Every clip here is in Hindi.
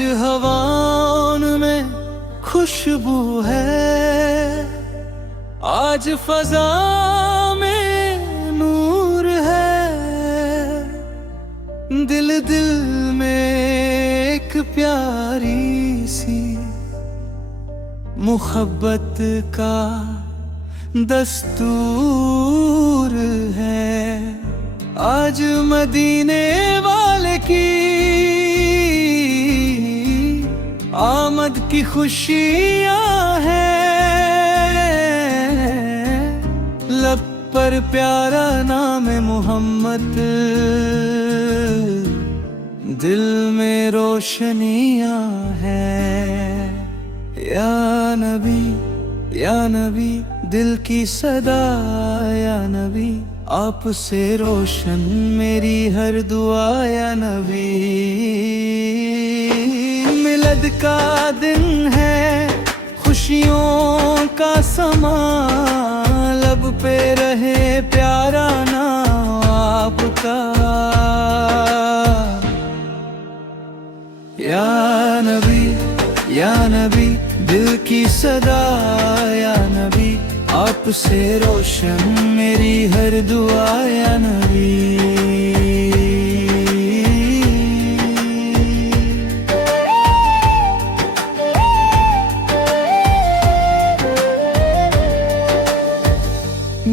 आज हवाओं में खुशबू है, आज फजा में नूर है, दिल दिल में एक प्यारी सी मुहब्बत का दस्तूर है। आज मदीने वाले की आमद की खुशियाँ हैं, लब पर प्यारा नाम मोहम्मद, दिल में रोशनियाँ हैं। या नबी दिल की सदा, या नबी आपसे रोशन मेरी हर दुआ। या नबी मिलद का दिन है, खुशियों का समा, लब पे रहे प्यारा नाम आपका। या नबी दिल की सदा, या नबी आपसे रोशन मेरी हर दुआ। या नबी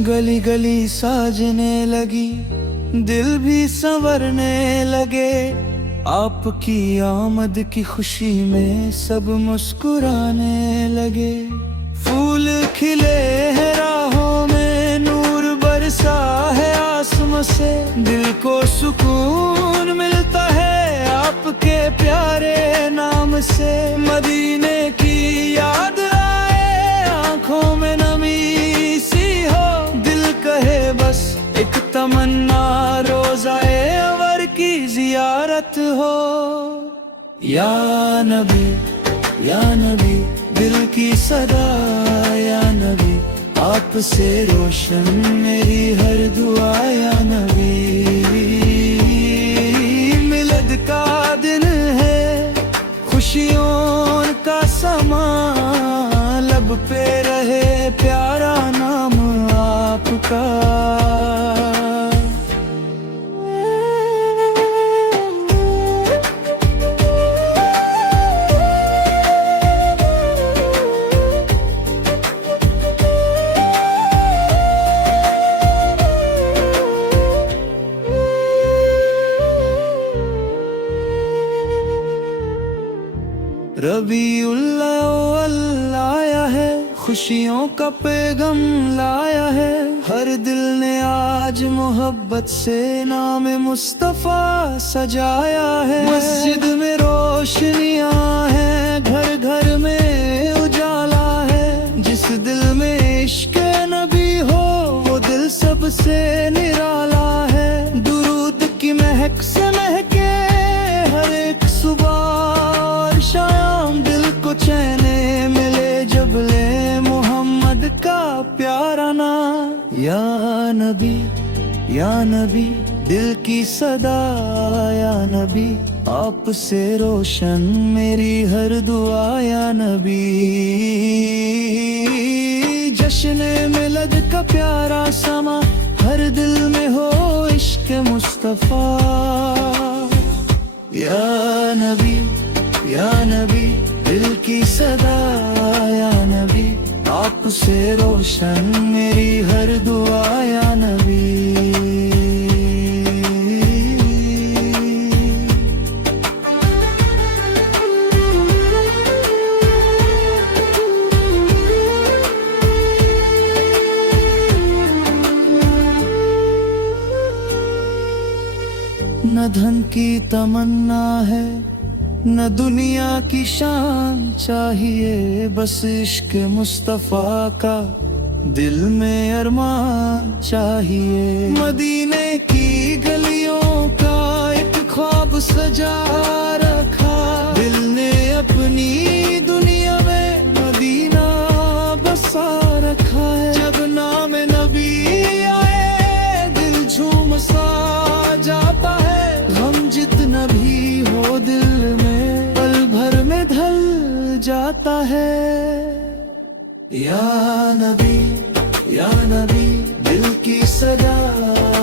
गली गली साजने लगी, दिल भी संवरने लगे, आपकी आमद की खुशी में सब मुस्कुराने लगे। फूल खिले हैं राहों में, नूर बरसा है आसमां से, दिल को सुकून मिलता है आपके प्यारे नाम से। मदीने की याद आए, आंखों में नमी सी हो, दिल कहे बस एक तमन्ना, रोज़ाए अवर की जियारत हो। या नबी दिल की सदा, या नबी आपसे रोशन मेरी हर दुआ। या नबी मिलद का दिन है, खुशियों का समा, लब पे रहे प्यारा नाम आपका। रबीउल अव्वल आया है, खुशियों का पैगम लाया है, हर दिल ने आज मोहब्बत से नाम मुस्तफा सजाया है। मस्जिद में रोशनियां हैं, घर घर में उजाला है, जिस दिल में इश्क नबी हो वो दिल सबसे निराला है। दुरूद की महक से महके हर एक सुबह शाम, दिल को चैने मिले जब ले मोहम्मद का प्यारा नाम। या नबी दिल की सदा, या नबी आपसे रोशन मेरी हर दुआ। या नबी जश्न मिलद का प्यारा समा, हर दिल में हो इश्क मुस्तफा। या नबी दिल की सदा, या नबी आपसे रोशन मेरी हर दुआ। या नबी न धन की तमन्ना है, न दुनिया की शान चाहिए, बस इश्क मुस्तफा का दिल में अरमान चाहिए। मदीने की गलियों का एक ख्वाब सजा रखा, दिल ने अपनी दुनिया में मदीना बसा रखा है। जब नाम नबी आए दिल झूम सा जाता है, गम जितना भी हो दिल में पल भर आता है। या नबी दिल की सदा,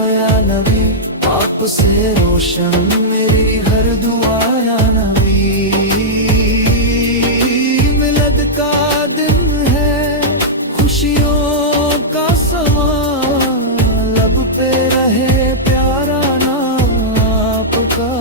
या नबी आपसे रोशन मेरी हर दुआ। या नबी मिलद का दिन है, खुशियों का समा, लब पे रहे प्यारा नाम आपका।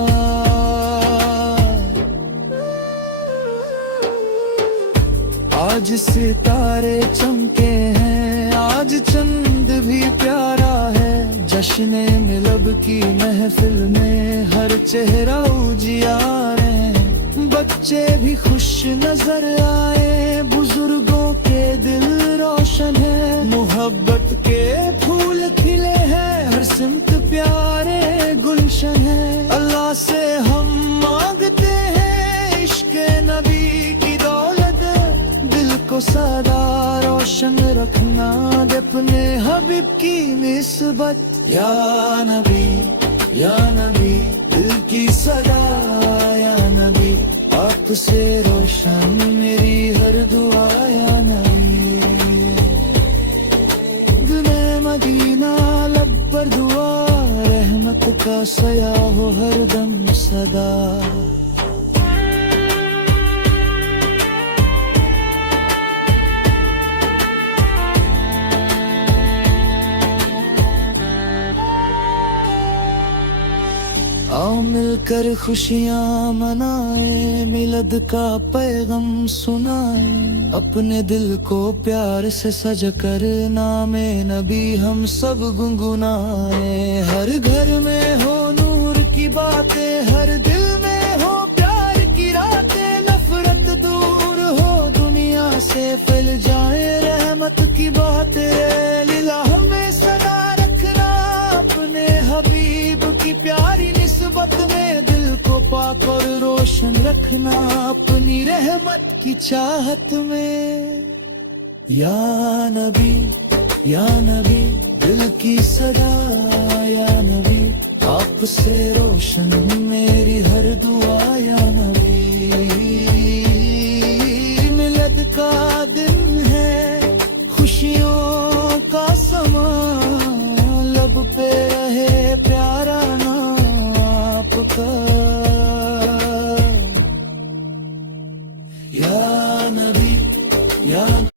आज सितारे चमके हैं, आज चंद भी प्यारा है। जश्न मिलब की महफिल में हर चेहरा उजियार है। बच्चे भी खुश नजर आए, बुजुर्गों के दिल रोशन है। मोहब्बत के फूल खिले हैं, हर सिमत प्यारे गुलशन है। अल्लाह से हम मांगते हैं इश्क नबी की दौलत, दिल को सदा रोशन रखना दे अपने हबीब की निस्बत। या नबी दिल की सदा, या नबी आपसे रोशन मेरी हर दुआ। या नबी गुने मदीना लब पर दुआ, रहमत का सया हो हर दम सदा। आओ मिलकर खुशियाँ मनाए, मिलद का पैगम सुनाए। अपने दिल को प्यार से सज कर नामे नबी हम सब गुनगुनाए। हर घर में हो नूर की बातें, हर दिल में हो प्यार की रातें। नफरत दूर हो दुनिया से, फैल जाए रहमत की बातें। लीला हमें सदा रखना अपने हबीब की प्यारी निस्बत में। दिल को पाक और रोशन रखना अपनी रहमत की चाहत में। या नबी दिल की सदा, या नबी आपसे रोशन मेरी हर दुआ।